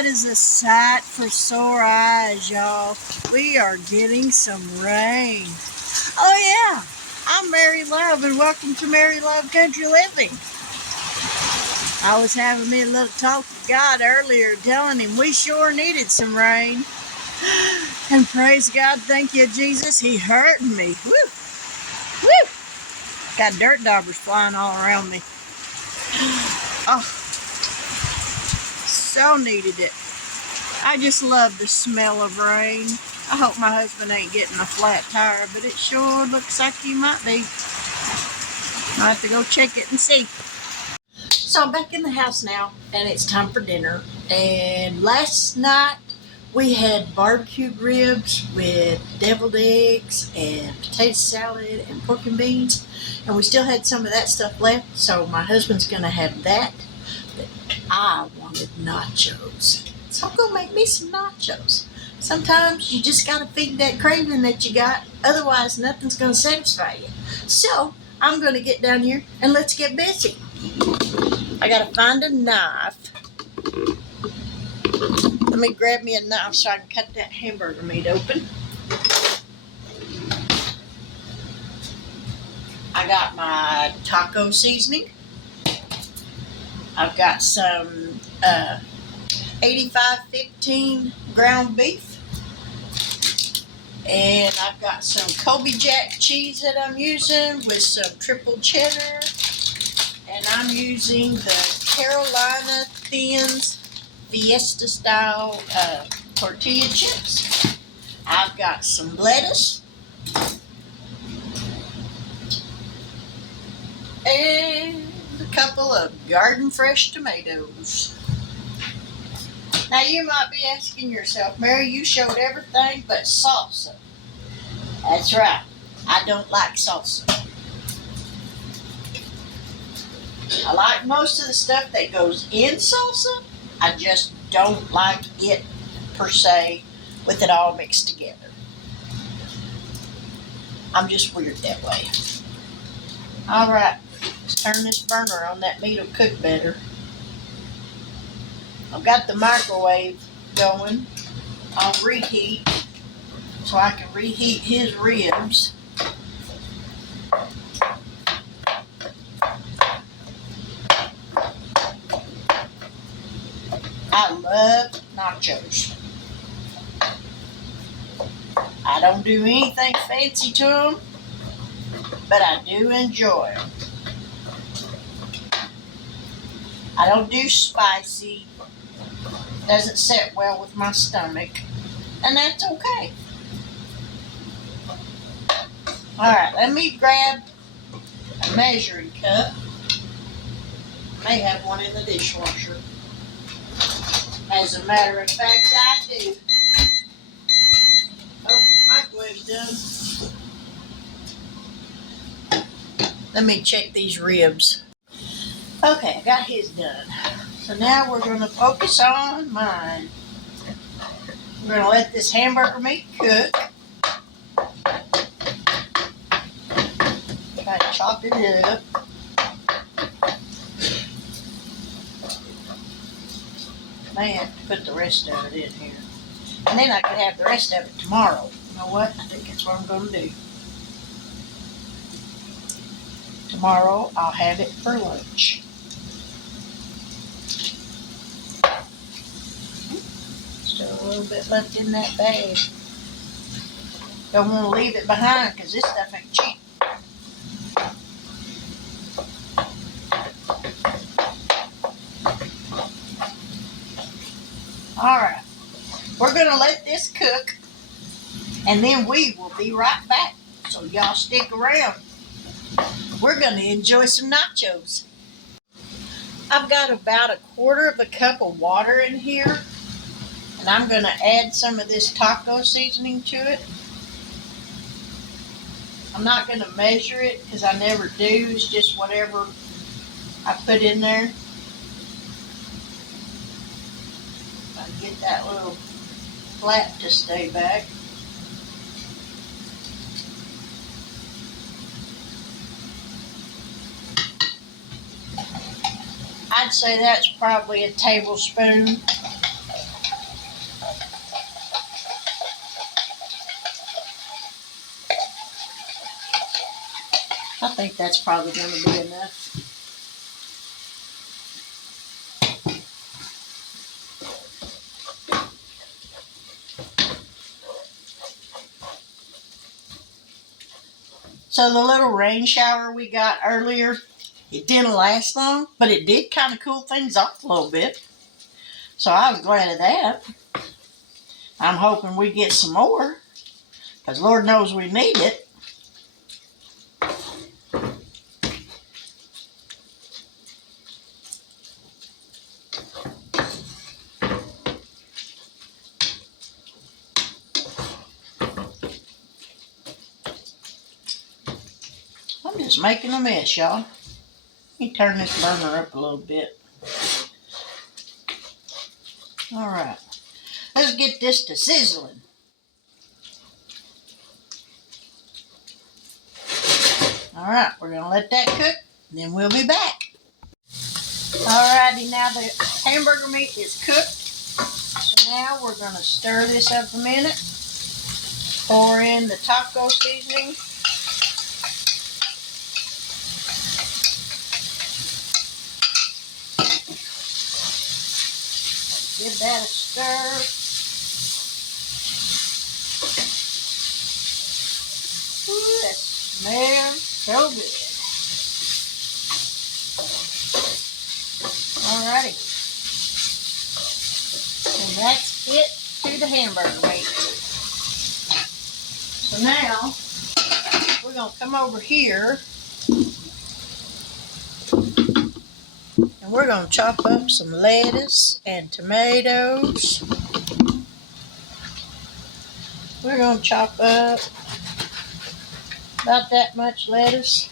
That is a sight for sore eyes, y'all. We are getting some rain. Oh yeah, I'm Mary Love and welcome to Mary Love Country Living. I was having me a little talk with God earlier, telling him we sure needed some rain. And praise God, thank you, Jesus, he heard me. Woo! Woo! Got dirt daubers flying all around me. Oh, so needed it. I just love the smell of rain. I hope my husband ain't getting a flat tire, but it sure looks like he might be. I'll have to go check it and see. So I'm back in the house now, and it's time for dinner. And last night we had barbecued ribs with deviled eggs and potato salad and pork and beans. And we still had some of that stuff left, so my husband's going to have that. But I wanted nachos. So I'm going to make me some nachos. Sometimes you just got to feed that craving that you got. Otherwise, nothing's going to satisfy you. So I'm going to get down here and let's get busy. I got to find a knife. Let me grab me a knife so I can cut that hamburger meat open. I got my taco seasoning. I've got some 85-15 ground beef. And I've got some Colby Jack cheese that I'm using with some triple cheddar. And I'm using the Carolina Thins Fiesta style tortilla chips. I've got some lettuce. And a couple of garden fresh tomatoes. Now you might be asking yourself, Mary, you showed everything but salsa. That's right. I don't like salsa. I like most of the stuff that goes in salsa. I just don't like it per se with it all mixed together. I'm just weird that way. All right, let's turn this burner on. That meat will cook better. I've got the microwave going on reheat so I can reheat his ribs. I love nachos. I don't do anything fancy to them, but I do enjoy them. I don't do spicy. Doesn't sit well with my stomach, and that's okay. Alright, let me grab a measuring cup. May have one in the dishwasher. As a matter of fact, I do. Oh, microwave's done. Let me check these ribs. Okay, I got his done. So now we're going to focus on mine. We're going to let this hamburger meat cook. Try to chop it up. May have to put the rest of it in here. And then I could have the rest of it tomorrow. You know what? I think that's what I'm going to do. Tomorrow I'll have it for lunch. Still a little bit left in that bag. Don't want to leave it behind because this stuff ain't cheap. Alright, we're going to let this cook and then we will be right back. So y'all stick around. We're going to enjoy some nachos. I've got about 1/4 cup of water in here, and I'm going to add some of this taco seasoning to it. I'm not going to measure it because I never do. It's just whatever I put in there. Get that little flap to stay back. I'd say that's probably a tablespoon. think that's probably going to be enough. So the little rain shower we got earlier, it didn't last long, but it did kind of cool things off a little bit. So I was glad of that. I'm hoping we get some more, because Lord knows we need it. I'm just making a mess, y'all. Let me turn this burner up a little bit. All right. Let's get this to sizzling. All right, we're going to let that cook, then we'll be back. Alrighty, now the hamburger meat is cooked. So now we're going to stir this up a minute. Pour in the taco seasoning. Give that a stir. Ooh, that smells so good. Alrighty. And that's it to the hamburger meat. So now, we're going to come over here and we're going to chop up some lettuce and tomatoes. We're going to chop up about that much lettuce.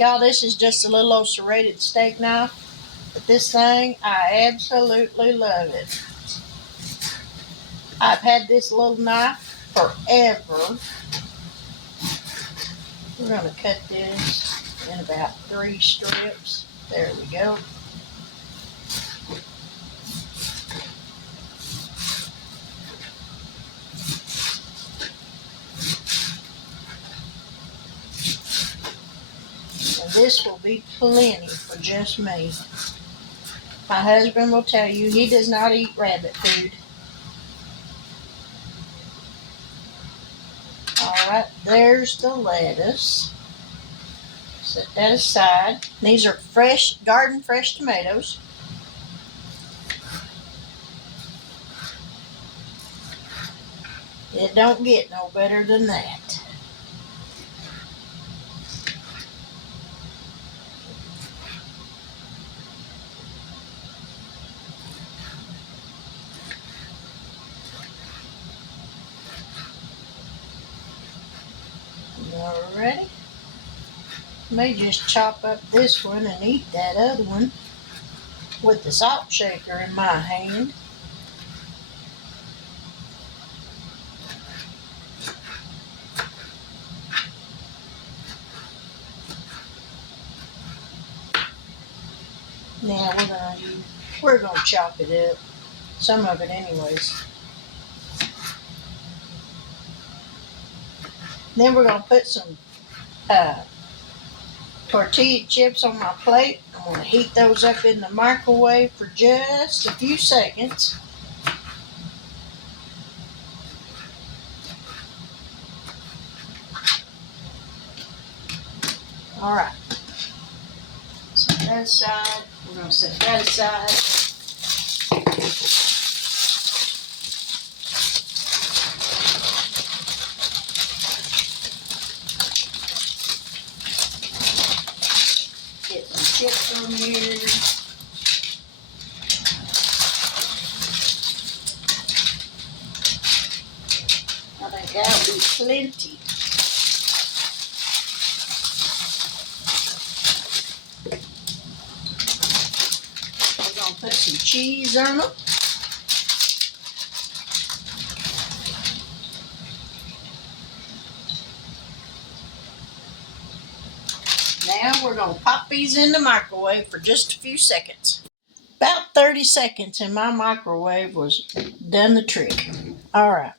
Y'all, this is just a little old serrated steak knife. But this thing, I absolutely love it. I've had this little knife forever. We're going to cut this in about 3 strips. There we go. And this will be plenty for just me. My husband will tell you he does not eat rabbit food. Alright, there's the lettuce. Set that aside. These are fresh, garden fresh tomatoes. It don't get no better than that. Alrighty. May just chop up this one and eat that other one with the salt shaker in my hand. Now we're gonna chop it up. Some of it anyways. Then we're gonna put some tortilla chips on my plate. I'm going to heat those up in the microwave for just a few seconds. Alright. Set that aside. We're going to set that aside. Get some chips on here. I think that'll be plenty. We're going to put some cheese on them. Now we're going to pop these in the microwave for just a few seconds. About 30 seconds and my microwave was done the trick. Alright.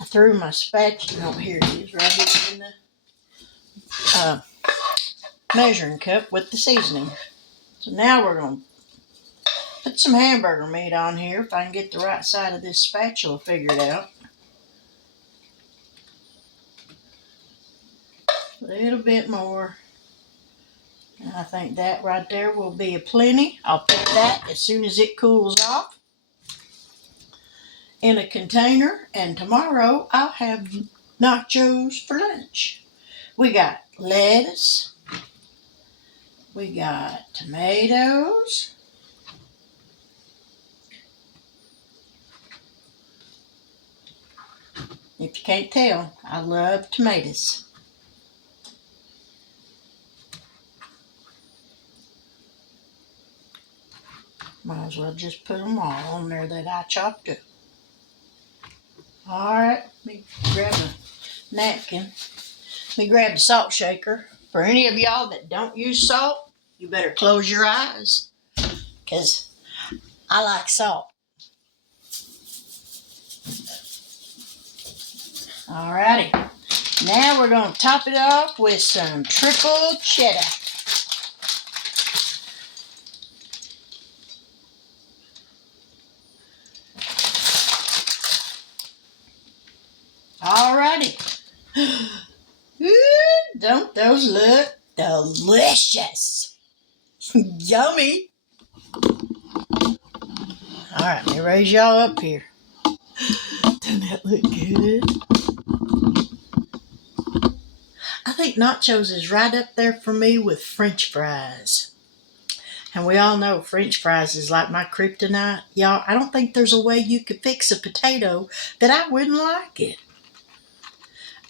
I threw my spatula. Oh, here it is, right here in the measuring cup with the seasoning. So now we're going to put some hamburger meat on here if I can get the right side of this spatula figured out. A little bit more. And I think that right there will be a plenty. I'll put that as soon as it cools off in a container. And tomorrow I'll have nachos for lunch. We got lettuce. We got tomatoes. If you can't tell, I love tomatoes. Might as well just put them all on there that I chopped up. Alright, let me grab a napkin. Let me grab the salt shaker. For any of y'all that don't use salt, you better close your eyes, because I like salt. Alrighty, now we're going to top it off with some triple cheddar. Alrighty. Ooh, don't those look delicious? Yummy. Alright, let me raise y'all up here. Doesn't that look good? I think nachos is right up there for me with French fries. And we all know French fries is like my kryptonite. Y'all, I don't think there's a way you could fix a potato that I wouldn't like it.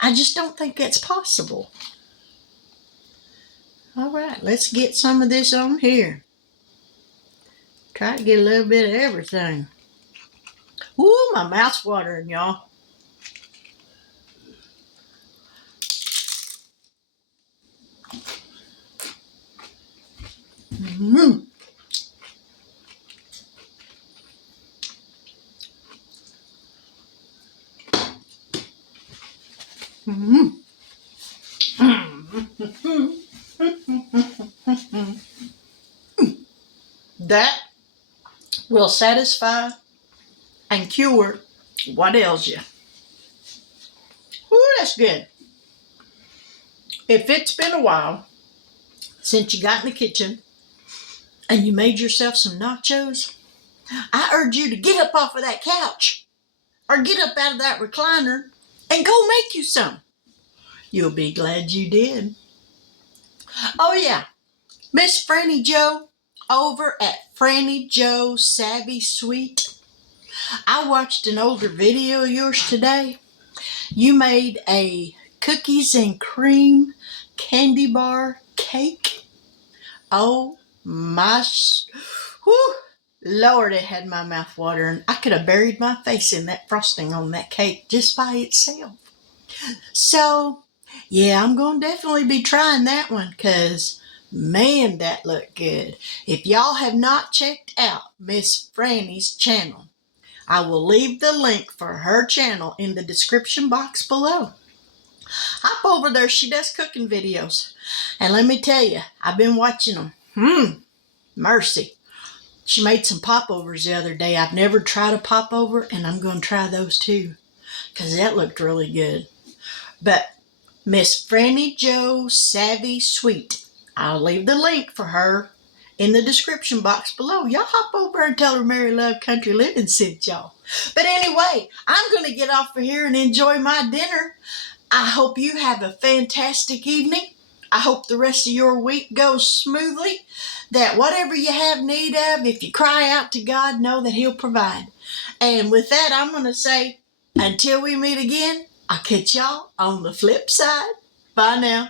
I just don't think that's possible. Alright, let's get some of this on here. Try to get a little bit of everything. Ooh, my mouth's watering, y'all. Mm-hmm. Mm-hmm. That will satisfy and cure what ails you. Ooh, that's good. If it's been a while since you got in the kitchen and you made yourself some nachos, I urge you to get up off of that couch or get up out of that recliner and go make you some. You'll be glad you did. Oh yeah, Miss Franny Joe over at Franny Joe Savvy Sweet. I watched an older video of yours today. You made a cookies and cream candy bar cake. Oh my, whew, Lord, it had my mouth watering. I could have buried my face in that frosting on that cake just by itself. So, yeah, I'm going to definitely be trying that one, because, man, that looked good. If y'all have not checked out Miss Franny's channel, I will leave the link for her channel in the description box below. Hop over there. She does cooking videos. And let me tell you, I've been watching them. Mercy. She made some popovers the other day. I've never tried a popover, and I'm going to try those too, because that looked really good. But Miss Franny Joe Savvy Sweet, I'll leave the link for her in the description box below. Y'all hop over and tell her Mary Love Country Living sent y'all. But anyway, I'm going to get off of here and enjoy my dinner. I hope you have a fantastic evening. I hope the rest of your week goes smoothly. That whatever you have need of, if you cry out to God, know that He'll provide. And with that, I'm going to say, until we meet again, I'll catch y'all on the flip side. Bye now.